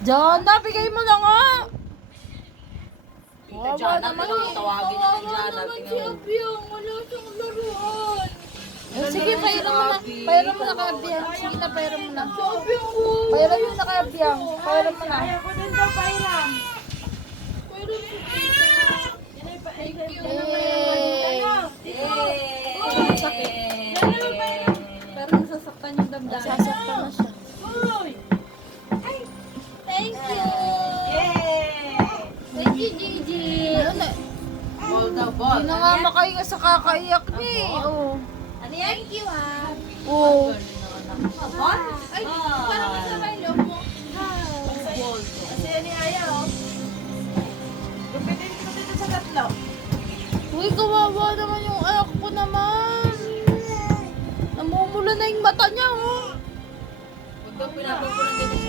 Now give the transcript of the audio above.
Jana, bigay mo na nga. Tita Jana, tawagin na ni Jana. Si Abiyang, wala siyang laruan. Sige, pairam mo na. Pairam mo na kay Abiyang. Sige na, pairam mo na. Pairam mo na kay Abiyang. Pairam mo na. Kaya ko din daw pairam. Pairam si Tita. Thank you. Pero nasasaktan yung damdamin. Nasasaktan na siya. Thank you. Thank you, Gigi. Ball daw, ball. Hindi na nga makaiyak sa kakaiyak niya eh. Oh. Ano yan? Thank you ah. Oh. Ball? Ay, parang isa may loob mo. Ball. Kasi ni Aya oh. Gupitin ko dito sa tatlo. Uy, kawawa naman yung anak ko naman. Namumula na yung mata niya, oh. Huwag kang pinapapunan din